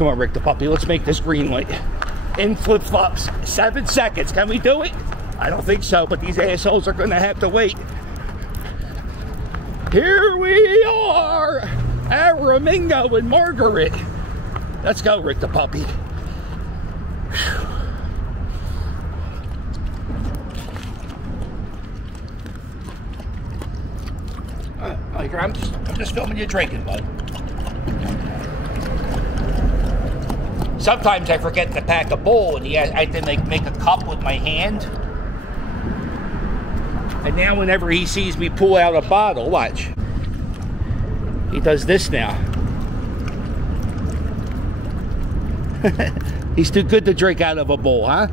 Come on, Rick the puppy. Let's make this green light. In flip-flops. 7 seconds. Can we do it? I don't think so, but these assholes are going to have to wait. Here we are. Aramingo and Margaret. Let's go, Rick the puppy. I'm just filming you drinking, bud. Sometimes I forget to pack a bowl, and I have to make a cup with my hand. And now whenever he sees me pull out a bottle, watch. He does this now. He's too good to drink out of a bowl, huh?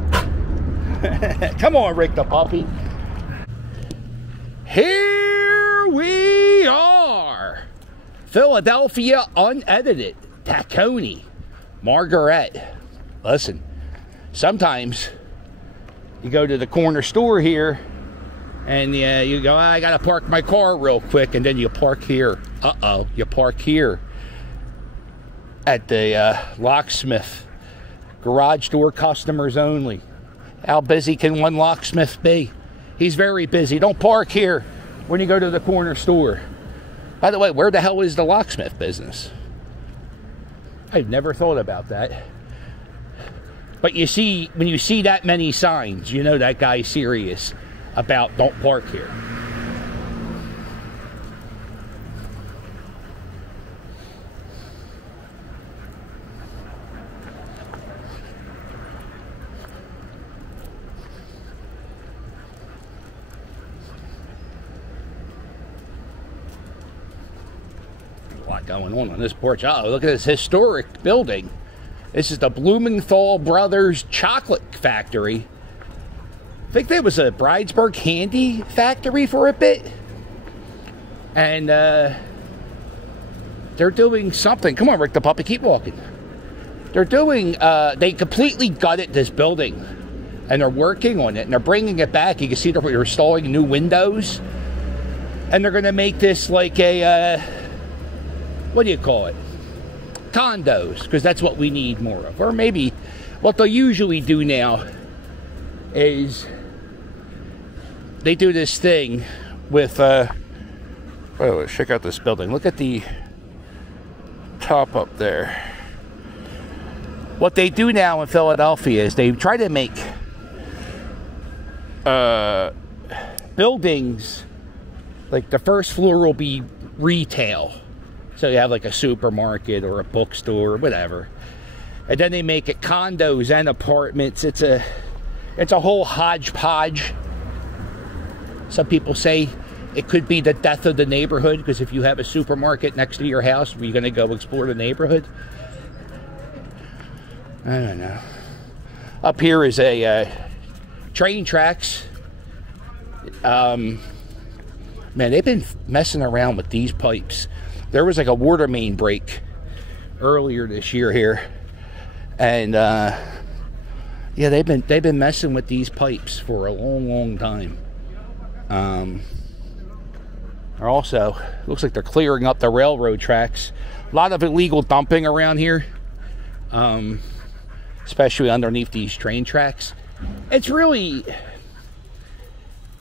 Come on, Rick the puppy. Here we are. Philadelphia Unedited. Tacony. Margaret. Listen, sometimes you go to the corner store here and you go, I gotta park my car real quick, and then you park here. Uh-oh, you park here at the locksmith. Garage door customers only. How busy can one locksmith be? He's very busy. Don't park here when you go to the corner store. By the way, where the hell is the locksmith business? I've never thought about that. But you see, when you see that many signs, you know that guy's serious about don't park here. Going on this porch. Oh, look at this historic building. This is the Blumenthal Brothers Chocolate Factory. I think there was a Bridesburg candy factory for a bit. And they're doing something. Come on, Rick the puppy, keep walking. They're doing, they completely gutted this building. And they're working on it. And they're bringing it back. You can see they're installing new windows. And they're going to make this like a... what do you call it? Condos, because that's what we need more of. Or maybe what they'll usually do now is they do this thing with oh, check out this building. Look at the top up there. What they do now in Philadelphia is they try to make buildings, like the first floor will be retail. So you have like a supermarket or a bookstore or whatever. And then they make it condos and apartments. It's a whole hodgepodge. Some people say it could be the death of the neighborhood, because if you have a supermarket next to your house, are you going to go explore the neighborhood? I don't know. Up here is a train tracks. Man, they've been messing around with these pipes. There was like a water main break earlier this year here, and yeah, they've been messing with these pipes for a long time. Also, looks like they're clearing up the railroad tracks. A lot of illegal dumping around here, especially underneath these train tracks. It's really,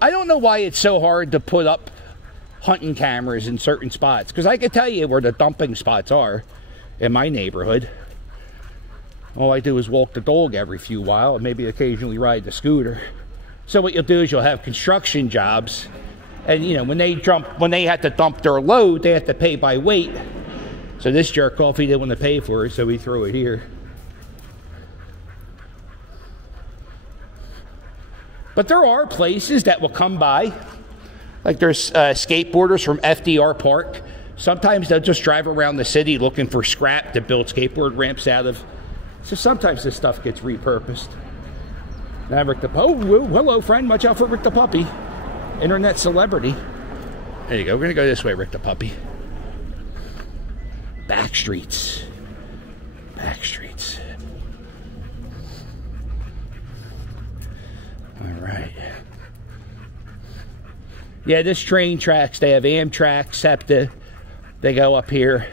I don't know why it's so hard to put up hunting cameras in certain spots, because I can tell you where the dumping spots are in my neighborhood. All I do is walk the dog every few while and maybe occasionally ride the scooter. So what you'll do is you'll have construction jobs, and you know, when they have to dump their load, they have to pay by weight. So this jerk off, he didn't want to pay for it, so he threw it here. But there are places that will come by. Like there's skateboarders from FDR Park. Sometimes they'll just drive around the city looking for scrap to build skateboard ramps out of. So sometimes this stuff gets repurposed. Now Rick the oh, hello friend, watch out for Rick the puppy. Internet celebrity. There you go, we're gonna go this way, Rick the puppy. Back streets. Back streets. All right. Yeah, this train tracks, they have Amtrak, SEPTA. They go up here.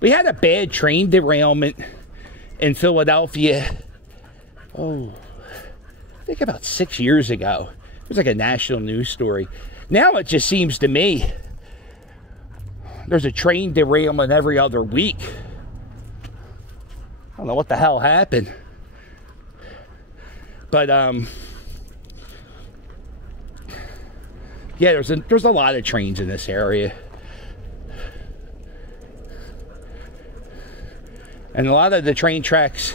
We had a bad train derailment in Philadelphia, I think about 6 years ago. It was like a national news story. Now it just seems to me there's a train derailment every other week. I don't know what the hell happened. But, yeah, there's a lot of trains in this area. And a lot of the train tracks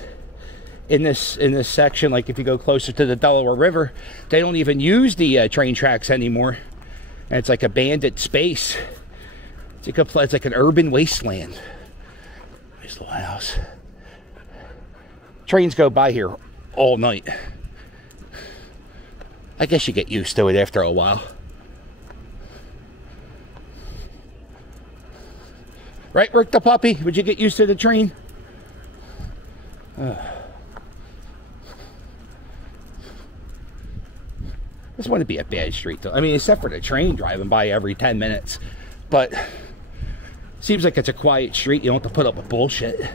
in this section, like if you go closer to the Delaware River, they don't even use the train tracks anymore. And it's like abandoned space. It's like an urban wasteland. Nice little house. Trains go by here all night. I guess you get used to it after a while. Right, Rick the puppy? Would you get used to the train? This wouldn't be a bad street, though. I mean, except for the train driving by every 10 minutes. But seems like it's a quiet street. You don't have to put up with bullshit.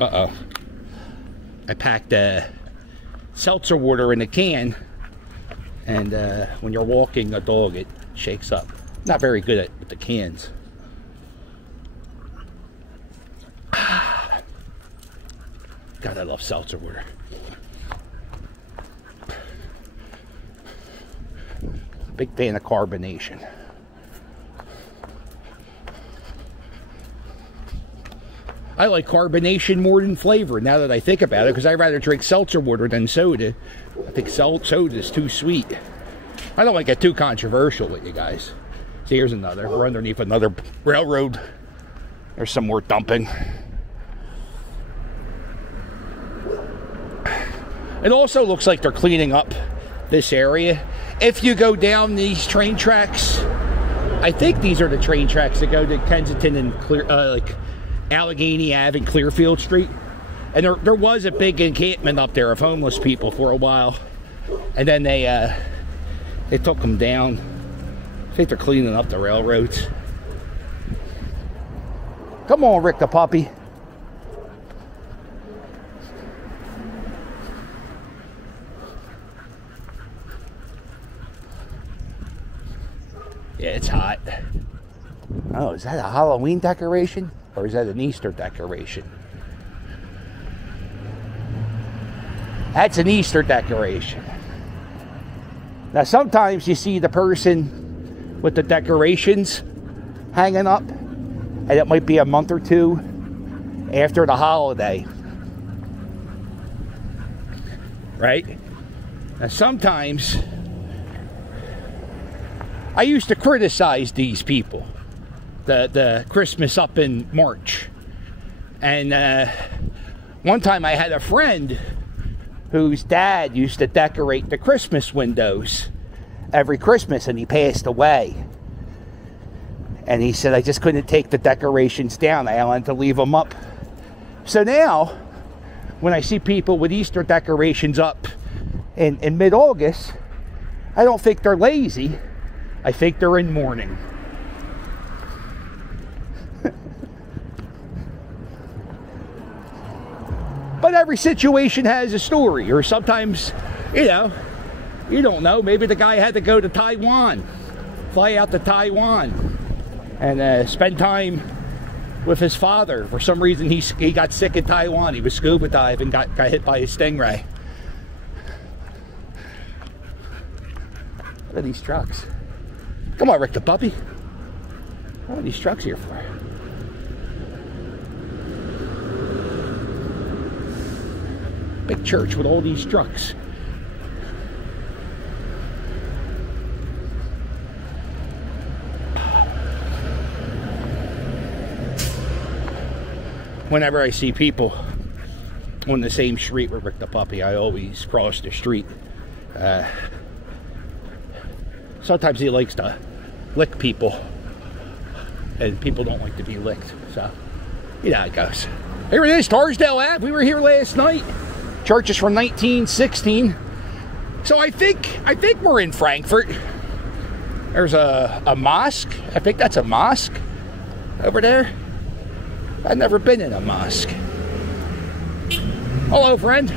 Uh-oh. I packed seltzer water in a can. And when you're walking a dog, it shakes up. Not very good at the cans. God, I love seltzer water. Big fan of carbonation. I like carbonation more than flavor now that I think about it, because I'd rather drink seltzer water than soda. I think soda is too sweet. I don't want to get too controversial with you guys. See, here's another. We're underneath another railroad. There's some more dumping. It also looks like they're cleaning up this area. If you go down these train tracks, I think these are the train tracks that go to Kensington and like Allegheny Ave and Clearfield Street. And there was a big encampment up there of homeless people for a while, and then they took them down. I think they're cleaning up the railroads. Come on, Rick the puppy. Yeah, it's hot. Oh, is that a Halloween decoration? Or is that an Easter decoration? That's an Easter decoration. Now, sometimes you see the person with the decorations hanging up, and it might be a month or two after the holiday. Right? Now, sometimes I used to criticize these people, the Christmas up in March. And one time I had a friend whose dad used to decorate the Christmas windows every Christmas, and he passed away. And he said, I just couldn't take the decorations down. I wanted to leave them up. So now, when I see people with Easter decorations up in mid-August, I don't think they're lazy. I think they're in mourning. But every situation has a story. Or sometimes, you don't know. Maybe the guy had to go to Taiwan. Fly out to Taiwan. And spend time with his father. For some reason, he got sick in Taiwan. He was scuba diving, got hit by a stingray. Look at these trucks. Come on, Rick the puppy. What are these trucks here for? Big church with all these trucks. Whenever I see people on the same street with Rick the puppy, I always cross the street. Sometimes he likes to lick people, and people don't like to be licked, so you know how it goes. Here it is, Tarsdale Ave. We were here last night. Church is from 1916. So I think we're in Frankfurt. There's a mosque. I think that's a mosque over there. I've never been in a mosque. Hello, friend.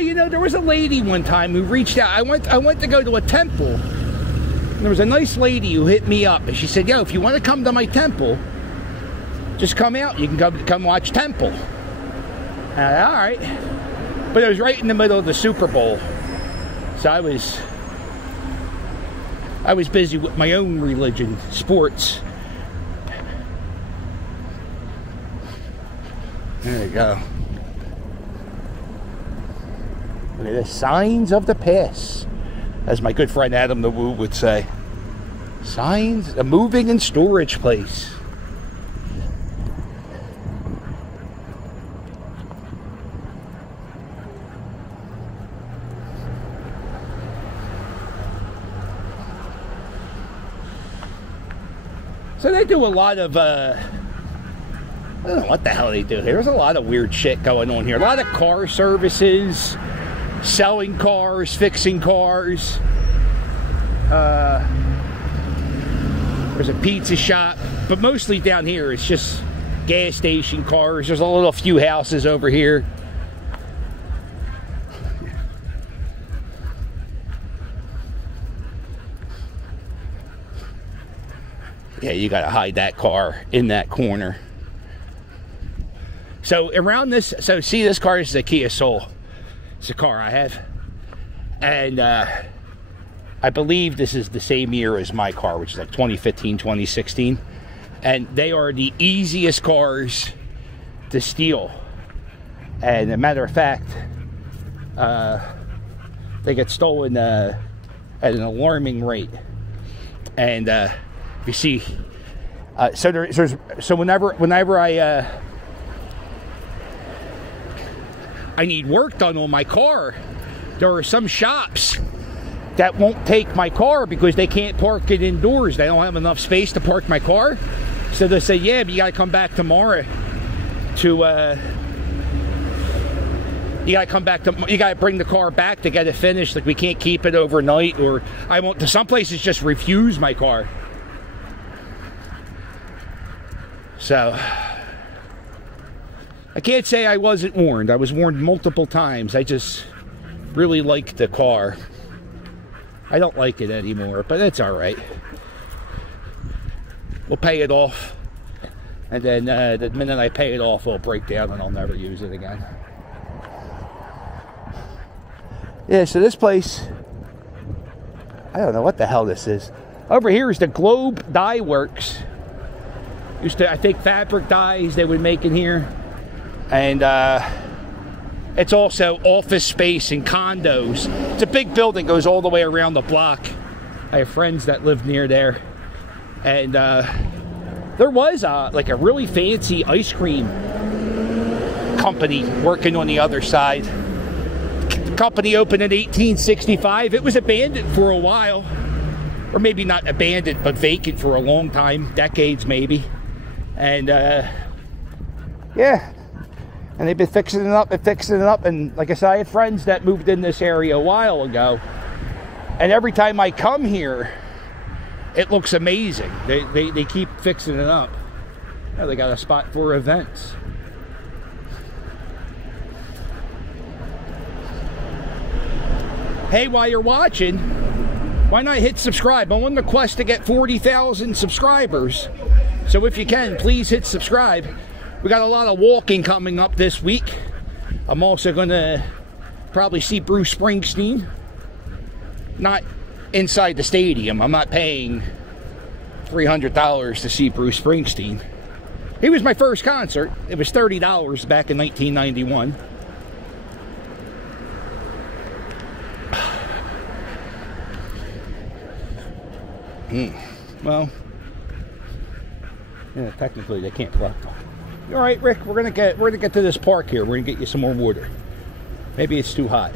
You know, there was a lady one time who reached out. I went to go to a temple. And there was a nice lady who hit me up. And she said, yo, if you want to come to my temple, just come out. You can come watch temple. And I said, all right. But it was right in the middle of the Super Bowl. So I was busy with my own religion, sports. There you go. Look at this. Signs of the past. As my good friend Adam the Woo would say. Signs, a moving and storage place. So they do a lot of, I don't know what the hell they do here. There's a lot of weird shit going on here. A lot of car services, selling cars, fixing cars. There's a pizza shop, but mostly down here it's just gas station cars. There's a little few houses over here. Yeah, you gotta hide that car in that corner. So around this, so see this car is a Kia Soul. It's a car I have. And I believe this is the same year as my car, which is like 2015, 2016. And they are the easiest cars to steal. And as a matter of fact, they get stolen at an alarming rate. And you see, so whenever I need work done on my car, there are some shops that won't take my car because they can't park it indoors. They don't have enough space to park my car. So they say, yeah, but you gotta come back tomorrow to, you gotta bring the car back to get it finished. Like, we can't keep it overnight, or some places just refuse my car. So, I can't say I wasn't warned. I was warned multiple times. I just really like the car. I don't like it anymore, but it's all right. We'll pay it off. And then the minute I pay it off, it'll break down and I'll never use it again. Yeah, so this place, I don't know what the hell this is. Over here is the Globe Dye Works. Used to, I think, fabric dyes they would make in here. And it's also office space and condos. It's a big building, goes all the way around the block. I have friends that live near there. And there was like a really fancy ice cream company working on the other side. The company opened in 1865. It was abandoned for a while. Or maybe not abandoned, but vacant for a long time. Decades, maybe. And yeah. And they've been fixing it up and fixing it up. And like I said, I have friends that moved in this area a while ago. And every time I come here, it looks amazing. They keep fixing it up. Oh, they got a spot for events. Hey, while you're watching, why not hit subscribe? I'm on the quest to get 40,000 subscribers. So if you can, please hit subscribe. We got a lot of walking coming up this week. I'm also going to probably see Bruce Springsteen. Not inside the stadium. I'm not paying $300 to see Bruce Springsteen. He was my first concert. It was $30 back in 1991. Well, yeah, technically they can't collect them. All right, Rick, we're gonna get to this park here. We're gonna get you some more water. Maybe it's too hot.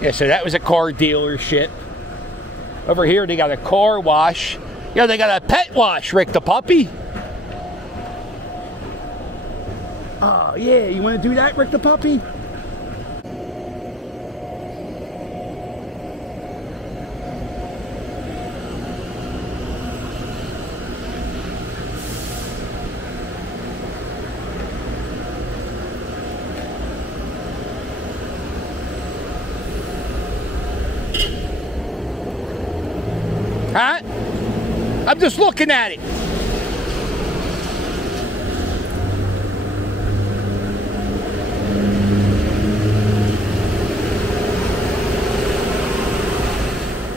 Yeah, so that was a car dealership. Over here, they got a car wash. Yeah, they got a pet wash, Rick the puppy. Oh, yeah, you want to do that, Rick the puppy? Huh? I'm just looking at it.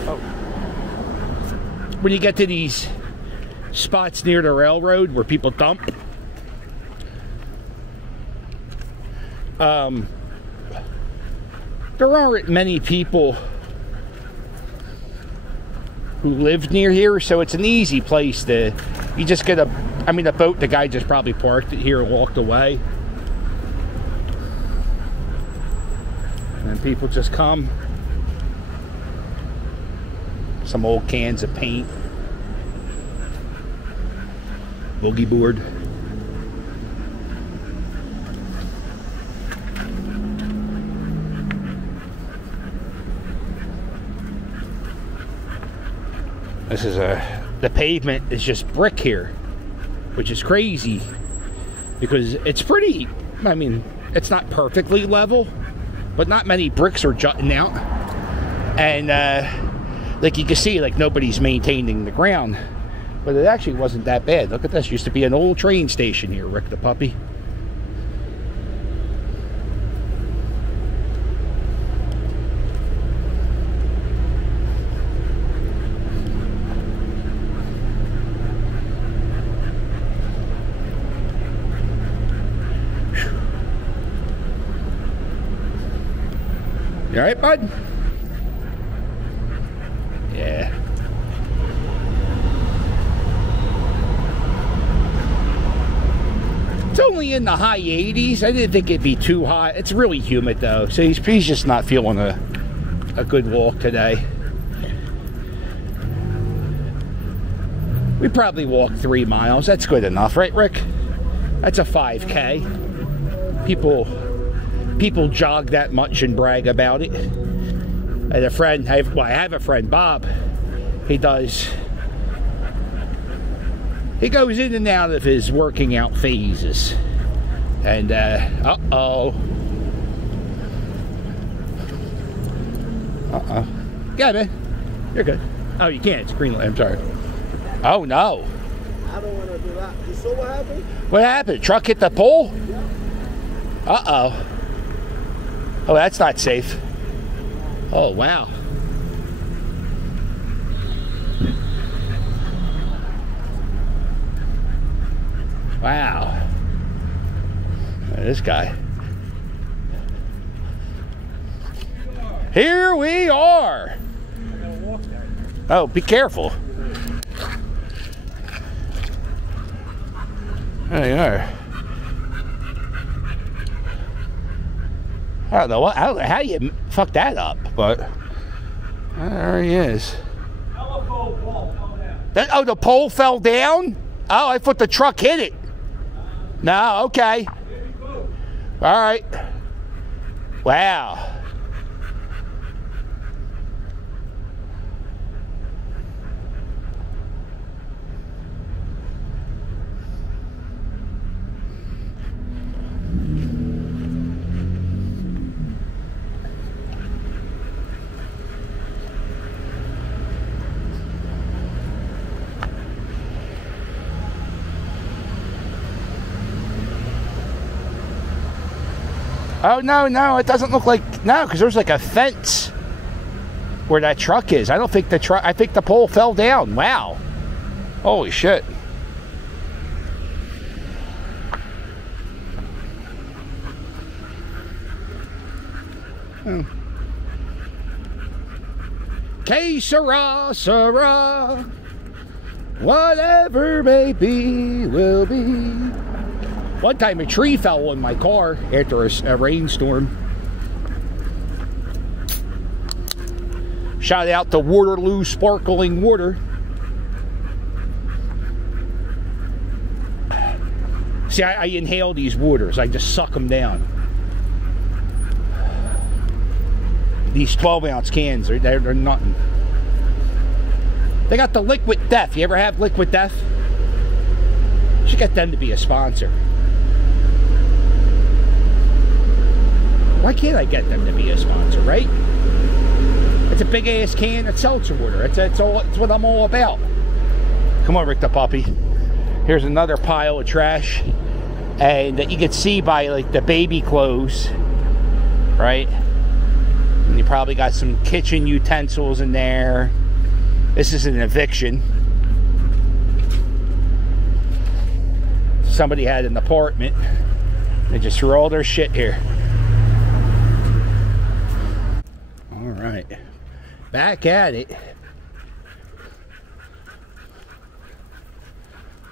Oh. When you get to these spots near the railroad where people dump, there aren't many people who live near here, so it's an easy place to, you just get a boat, the guy just probably parked it here and walked away. And people just come. Some old cans of paint. Boogie board. This is the pavement is just brick here, which is crazy because it's pretty, it's not perfectly level, but not many bricks are jutting out. And like you can see, like nobody's maintaining the ground, but it actually wasn't that bad. Look at this, used to be an old train station here, Rick the puppy. You all right, bud? Yeah. It's only in the high 80s. I didn't think it'd be too hot. It's really humid, though. So he's just not feeling a good walk today. We probably walked 3 miles. That's good enough, right, Rick? That's a 5K. People jog that much and brag about it. I had a friend, I have a friend, Bob. He goes in and out of his working out phases. And, uh-oh. Yeah, man. You're good. Oh, you can't. It's green light. I'm sorry. Oh, no. I don't want to do that. You saw what happened? What happened? Truck hit the pole? Yeah. Uh-oh. Oh, that's not safe. Oh, wow. Wow. This guy. Here we are. Oh, be careful. There you are. I don't know how you fucked that up, but there he is. Oh, the pole fell down? Oh, I thought the truck hit it. No, okay. All right. Wow. Oh, no, it doesn't look like, no, because there's like a fence where that truck is. I don't think the truck, I think the pole fell down. Wow. Holy shit. Que sera, sera. Whatever may be, will be. One time a tree fell on my car after a rainstorm. Shout out to Waterloo Sparkling Water. See, I inhale these waters. I just suck them down. These 12-ounce cans, they're nothing. They got the Liquid Death. You ever have Liquid Death? You should get them to be a sponsor. Why can't I get them to be a sponsor, right? It's a big-ass can of seltzer water. It's what I'm all about. Come on, Rick the Puppy. Here's another pile of trash. And you can see by, like, the baby clothes, right? And you probably got some kitchen utensils in there. This is an eviction. Somebody had an apartment. They just threw all their shit here. All right. Back at it.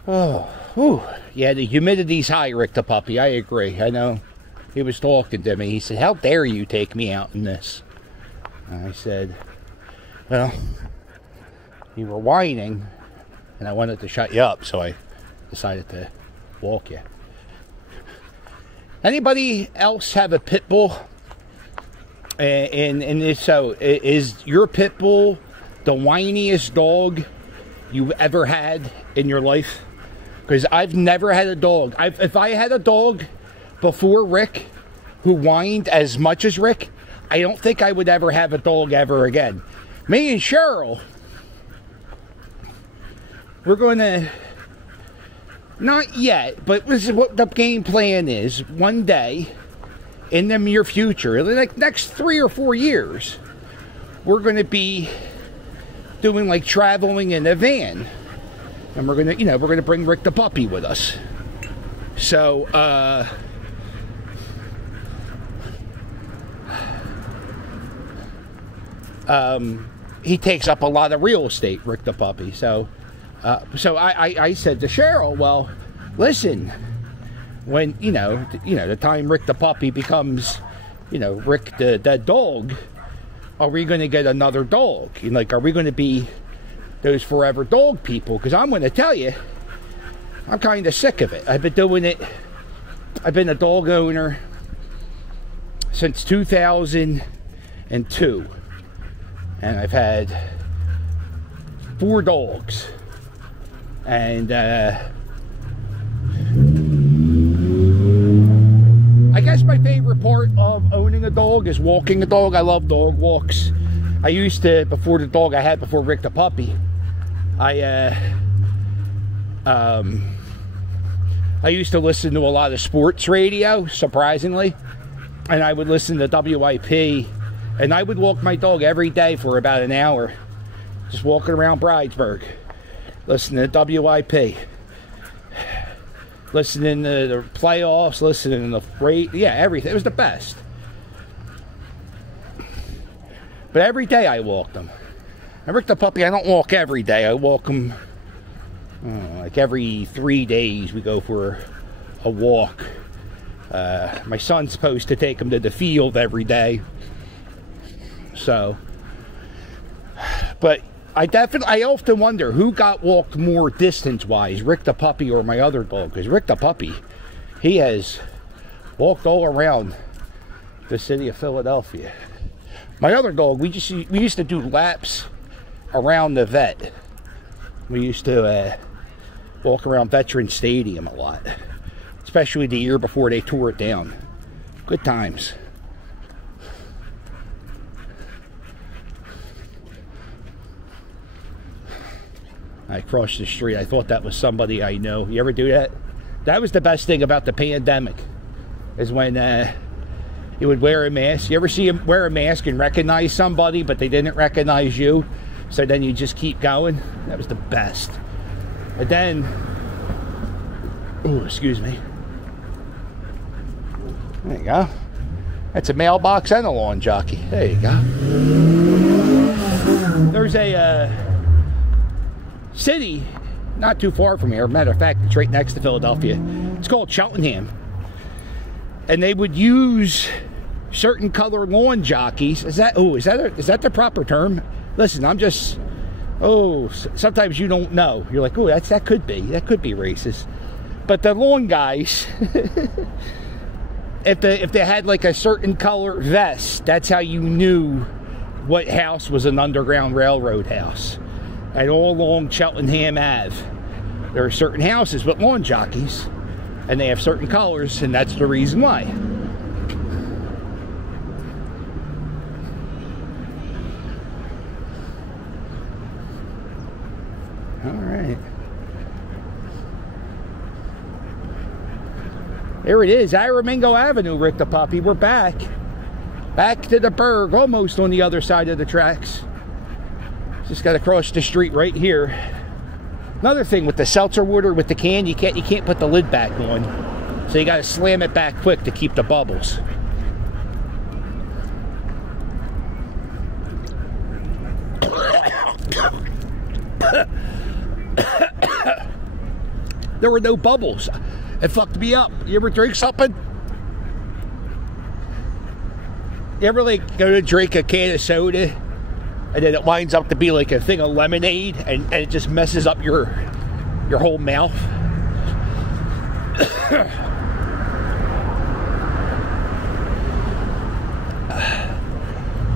Oh, whew. Yeah, the humidity's high, Rick the Puppy. I agree. I know. He was talking to me. He said, "How dare you take me out in this?" And I said, "Well, you were whining, and I wanted to shut you up, so I decided to walk you." Anybody else have a pit bull? And if so, is your pit bull the whiniest dog you've ever had in your life? Because I've never had a dog. If I had a dog before Rick who whined as much as Rick, I don't think I would ever have a dog ever again. Me and Cheryl, we're going to, not yet, but this is what the game plan is. One day, in the near future, like next 3 or 4 years, we're going to be doing like traveling in a van. And we're going to, we're going to bring Rick the Puppy with us. So, he takes up a lot of real estate, Rick the Puppy. So I said to Cheryl, well, listen, when, the time Rick the Puppy becomes, Rick the dog, are we going to get another dog? Like, are we going to be those forever dog people? Because I'm going to tell you, I'm kind of sick of it. I've been doing it. I've been a dog owner since 2002. And I've had 4 dogs. And I guess my favorite part of owning a dog is walking a dog. I love dog walks. I used to, before the dog I had before Rick the Puppy, I used to listen to a lot of sports radio, surprisingly. And I would listen to WIP. And I would walk my dog every day for about an hour. Just walking around Bridesburg. Listening to WIP. Listening to the playoffs. Listening to the freight. Yeah, everything. It was the best. But every day I walked them. And Rick the Puppy, I don't walk every day. I walk him like every 3 days. We go for a walk. My son's supposed to take him to the field every day. So, but I often wonder who got walked more distance-wise, Rick the Puppy or my other dog. Because Rick the Puppy, he has walked all around the city of Philadelphia. My other dog, we used to do laps around the vet. We used to walk around Veterans Stadium a lot, especially the year before they tore it down. Good times. I crossed the street. I thought that was somebody I know. You ever do that? That was the best thing about the pandemic, is when you would wear a mask. You ever see him wear a mask and recognize somebody, but they didn't recognize you? So then you just keep going. That was the best. And then, oh, excuse me. There you go. That's a mailbox and a lawn jockey. There you go. There's a city not too far from here. Matter of fact, it's right next to Philadelphia. It's called Cheltenham. And they would use certain color lawn jockeys. Is that the proper term? Listen, I'm just, oh, sometimes you don't know. You're like, oh, that could be racist. But the lawn guys, if they had like a certain color vest, that's how you knew what house was an Underground Railroad house. And all along Cheltenham Ave, there are certain houses with lawn jockeys, and they have certain colors, and that's the reason why. All right. There it is, Aramingo Avenue, Rick the Puppy. We're back. Back to the burg, almost on the other side of the tracks. Just got to cross the street right here. Another thing with the seltzer water with the can, you can't put the lid back on. So you got to slam it back quick to keep the bubbles. There were no bubbles. It fucked me up. You ever drink something? You ever like go to drink a can of soda and then it winds up to be like a thing of lemonade and it just messes up your whole mouth?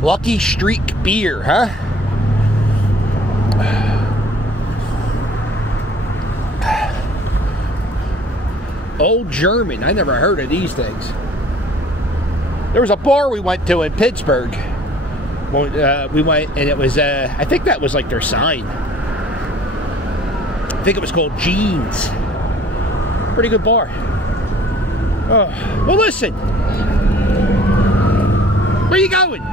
Lucky Streak beer, huh? Old German. I never heard of these things. There was a bar we went to in Pittsburgh. We went, and it was, I think that was like their sign. I think it was called Jeans. Pretty good bar. Oh. Well, listen. Where you going?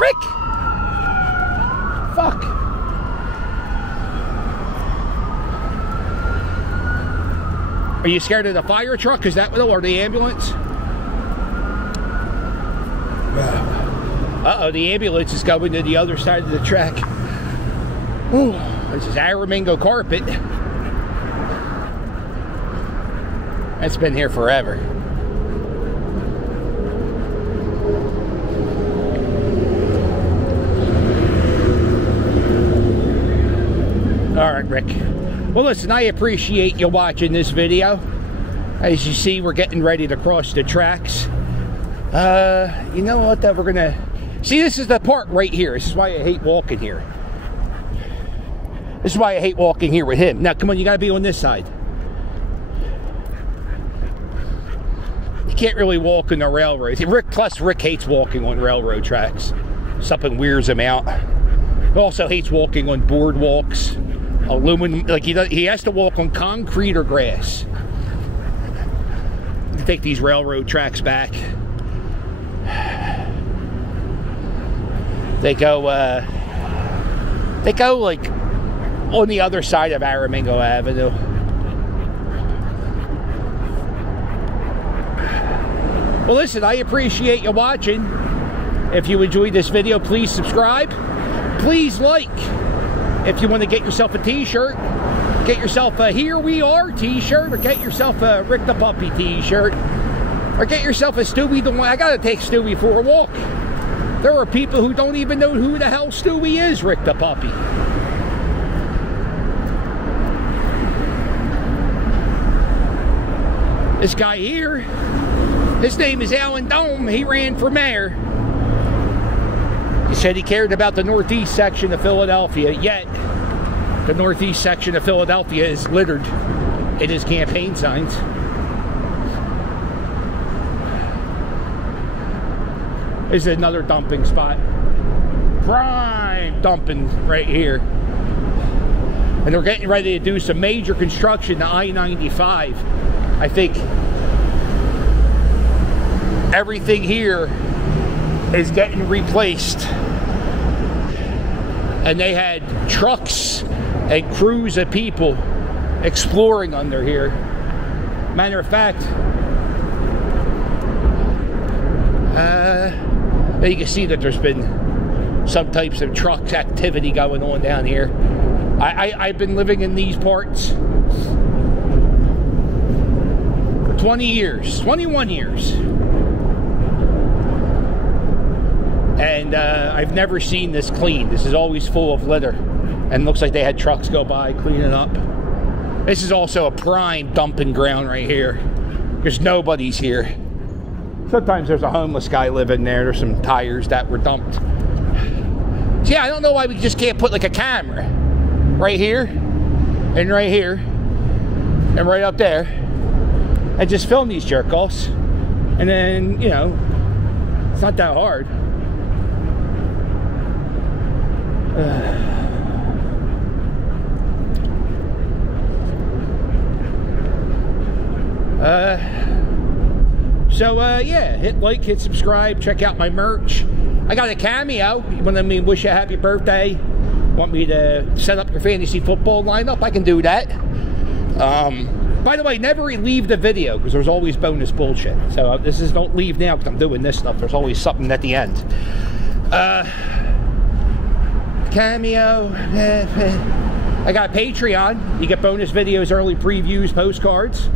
Rick! Fuck. Are you scared of the fire truck? Is that what, or the ambulance? Uh-oh, the ambulance is going to the other side of the track. Ooh, this is Aramingo carpet. That's been here forever. All right, Rick. Well, listen, I appreciate you watching this video. As you see, we're getting ready to cross the tracks. You know what, we're gonna... See, this is the part right here. This is why I hate walking here. This is why I hate walking here with him. Now, come on, you gotta be on this side. You can't really walk on the railroad. Plus, Rick hates walking on railroad tracks. Something weirds him out. He also hates walking on boardwalks. Aluminum, like he has to walk on concrete or grass. Take these railroad tracks back. They go like on the other side of Aramingo Avenue. Well, listen, I appreciate you watching. If you enjoyed this video, please subscribe. Please like. If you want to get yourself a t-shirt, get yourself a Here We Are t-shirt, or get yourself a Rick the Puppy t-shirt, or get yourself a Stewie the One. I gotta take Stewie for a walk. There are people who don't even know who the hell Stewie is, Rick the Puppy. This guy here, his name is Alan Dome. He ran for mayor. He said he cared about the northeast section of Philadelphia, yet the northeast section of Philadelphia is littered in his campaign signs. This is another dumping spot. Prime dumping right here. And they're getting ready to do some major construction to I-95. I think everything here is getting replaced. And they had trucks and crews of people exploring under here. Matter of fact, you can see that there's been some types of truck activity going on down here. I've been living in these parts for 20 years, 21 years. And I've never seen this clean. This is always full of litter. And looks like they had trucks go by cleaning up. This is also a prime dumping ground right here. There's nobody's here. Sometimes there's a homeless guy living there. There's some tires that were dumped. So yeah, I don't know why we just can't put like a camera right here and right here and right up there and just film these jerk-offs. And then, you know, it's not that hard. Yeah, hit like, hit subscribe, check out my merch. I got a Cameo. You want me to wish you a happy birthday? Want me to set up your fantasy football lineup? I can do that. By the way, never leave the video because there's always bonus bullshit. So this is don't leave now because I'm doing this stuff. There's always something at the end. Cameo. I got Patreon. You get bonus videos, early previews, postcards.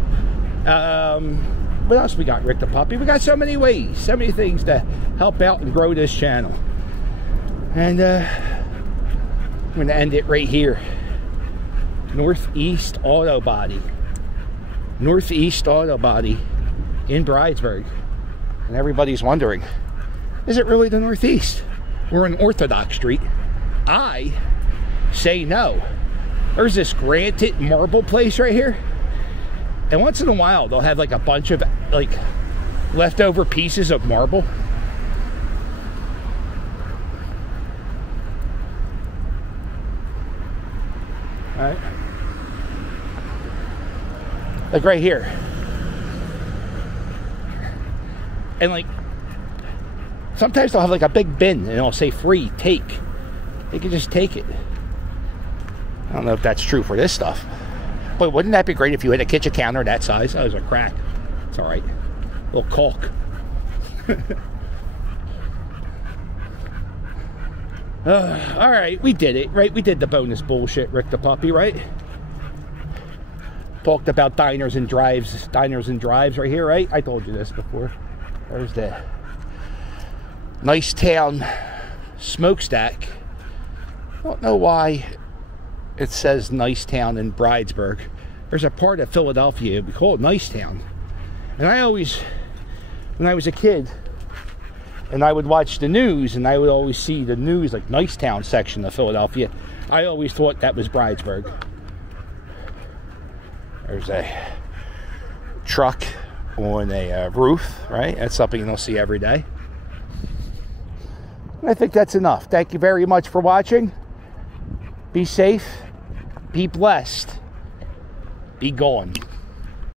What else we got, Rick the Puppy? We got so many ways, so many things to help out and grow this channel. And I'm going to end it right here. Northeast Auto Body. Northeast Auto Body in Bridesburg. And everybody's wondering, is it really the Northeast? We're on Orthodox Street. I say no. There's this granite marble place right here. And once in a while, they'll have like a bunch of like leftover pieces of marble. All right. Like right here. And like, sometimes they'll have like a big bin and it'll say free, take. They can just take it. I don't know if that's true for this stuff. But wouldn't that be great if you had a kitchen counter that size? That was a crack. It's all right. A little caulk. All right, we did it, right? We did the bonus bullshit, Rick the Puppy, right? Talked about diners and drives right here, right? I told you this before. There's the Nice Town smokestack. I don't know why it says Nice Town in Bridesburg. There's a part of Philadelphia we call it Nice Town. And I always, when I was a kid, and I would watch the news, and I would always see the news, like Nice Town section of Philadelphia, I always thought that was Bridesburg. There's a truck on a roof, right? That's something you don't see every day. I think that's enough. Thank you very much for watching. Be safe. Be blessed. Be gone.